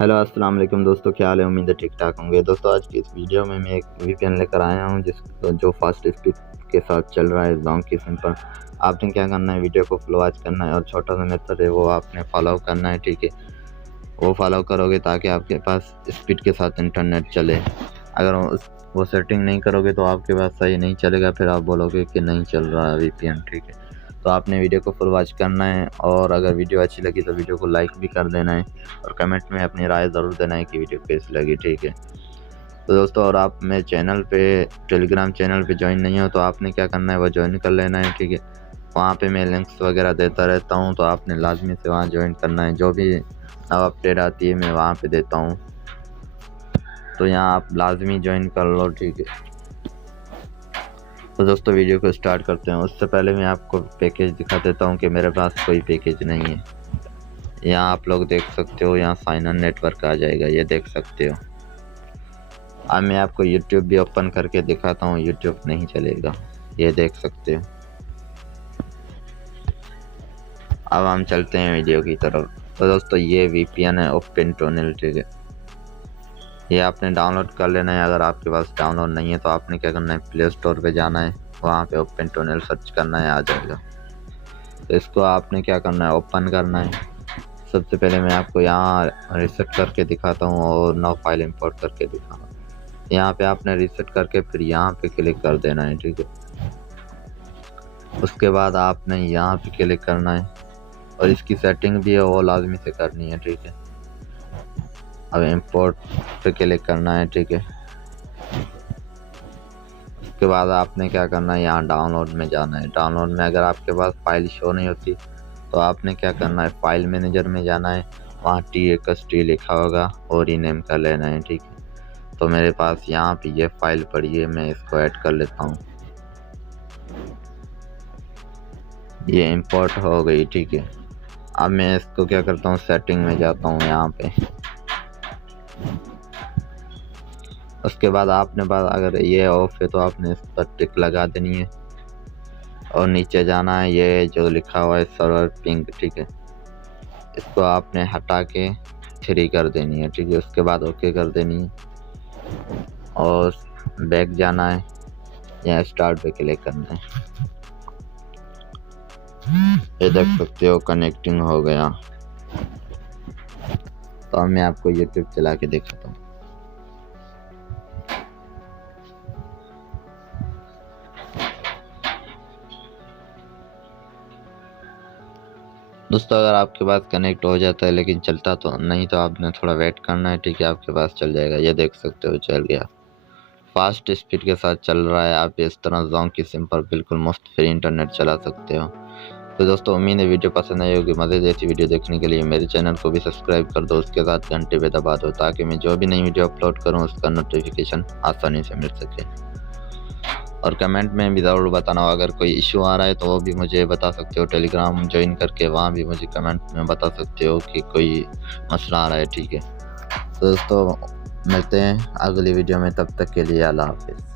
Hello अस्सलाम वालेकुम दोस्तों, क्या हाल है। उम्मीद है ठीक ठाक होंगे। दोस्तों आज की इस वीडियो में मैं एक वीपीएन लेकर आया हूं जो फास्ट स्पीड के साथ चल रहा है लॉन्ग की सिम पर। आपने क्या करना है, वीडियो को फुल वॉच करना है और छोटा सा मेथड है वो आपने फॉलो करना है, ठीक है। वो फॉलो करोगे ताकि आपके पास स्पीड के साथ इंटरनेट चले। अगर वो सेटिंग नहीं करोगे तो आपके पास सही नहीं चलेगा, फिर आप बोलोगे कि नहीं चल रहा है वीपीएन, ठीक है। तो आपने वीडियो को फुल वॉच करना है और अगर वीडियो अच्छी लगी तो वीडियो को लाइक भी कर देना है और कमेंट में अपनी राय ज़रूर देना है कि वीडियो कैसी लगी, ठीक है। तो दोस्तों, और आप मेरे चैनल पे टेलीग्राम चैनल पे ज्वाइन नहीं हो तो आपने क्या करना है, वो ज्वाइन कर लेना है, ठीक है। वहाँ पे मैं लिंक्स वगैरह देता रहता हूँ, तो आपने लाजमी से वहाँ ज्वाइन करना है। जो भी अपडेट आती है मैं वहाँ पे देता हूँ, तो यहाँ आप लाजमी ज्वाइन कर लो, ठीक है। तो दोस्तों वीडियो को स्टार्ट करते हैं। उससे पहले मैं आपको पैकेज दिखा देता हूँ कि मेरे पास कोई पैकेज नहीं है। यहाँ आप लोग देख सकते हो, यहाँ साइन इन नेटवर्क आ जाएगा, ये देख सकते हो। अब मैं आपको यूट्यूब भी ओपन करके दिखाता हूँ, यूट्यूब नहीं चलेगा, ये देख सकते हो। अब हम चलते हैं वीडियो की तरफ। तो दोस्तों ये वीपीएन है ओपन टनल, ठीक है। ये आपने डाउनलोड कर लेना है। अगर आपके पास डाउनलोड नहीं है तो आपने क्या करना है, प्ले स्टोर पे जाना है, वहाँ पे ओपन टनल सर्च करना है, आ जाएगा। तो इसको आपने क्या करना है, ओपन करना है। सबसे पहले मैं आपको यहाँ रीसेट करके दिखाता हूँ और नो फाइल इंपोर्ट करके दिखाऊँ। यहाँ पे आपने रीसेट करके फिर यहाँ पे क्लिक कर देना है, ठीक है। उसके बाद आपने यहाँ पे क्लिक करना है और इसकी सेटिंग भी है वो लाजमी से करनी है, ठीक है। अब इंपोर्ट पे क्लिक करना है, ठीक है। उसके बाद आपने क्या करना है, यहाँ डाउनलोड में जाना है। डाउनलोड में अगर आपके पास फाइल शो नहीं होती तो आपने क्या करना है, फाइल मैनेजर में जाना है, वहाँ TXT लिखा होगा और रीनेम कर लेना है, ठीक है। तो मेरे पास यहाँ पे ये फाइल पड़ी है, मैं इसको ऐड कर लेता हूँ। ये इंपोर्ट हो गई, ठीक है। अब मैं इसको क्या करता हूँ, सेटिंग में जाता हूँ यहाँ पे। उसके बाद आपने पास अगर ये ऑफ है तो आपने इस पर टिक लगा देनी है और नीचे जाना है, ये जो लिखा हुआ है सर्वर पिंग, ठीक है। इसको आपने हटा के 3 कर देनी है, ठीक है। उसके बाद ओके कर देनी है और बैक जाना है, यहाँ स्टार्ट पे क्लिक करना है। ये देख सकते हो कनेक्टिंग हो गया। तो अब मैं आपको यूट्यूब चला के दिखाता हूँ। दोस्तों अगर आपके पास कनेक्ट हो जाता है लेकिन चलता तो नहीं, तो आपने थोड़ा वेट करना है, ठीक है। आपके पास चल जाएगा, ये देख सकते हो चल गया। फास्ट स्पीड के साथ चल रहा है। आप इस तरह जोंग की सिम पर बिल्कुल मुफ्त फ्री इंटरनेट चला सकते हो। तो दोस्तों उम्मीद है वीडियो पसंद आई होगी। मज़े जैसी वीडियो देखने के लिए मेरे चैनल को भी सब्सक्राइब कर दो, उसके साथ घंटे पे दबा दो ताकि मैं जो भी नई वीडियो अपलोड करूं उसका नोटिफिकेशन आसानी से मिल सके। और कमेंट में भी ज़रूर बताना, अगर कोई इशू आ रहा है तो वो भी मुझे बता सकते हो। टेलीग्राम ज्वाइन करके वहाँ भी मुझे कमेंट में बता सकते हो कि कोई मसला आ रहा है, ठीक है। तो दोस्तों मिलते हैं अगली वीडियो में, तब तक के लिए अल्लाह हाफिज़।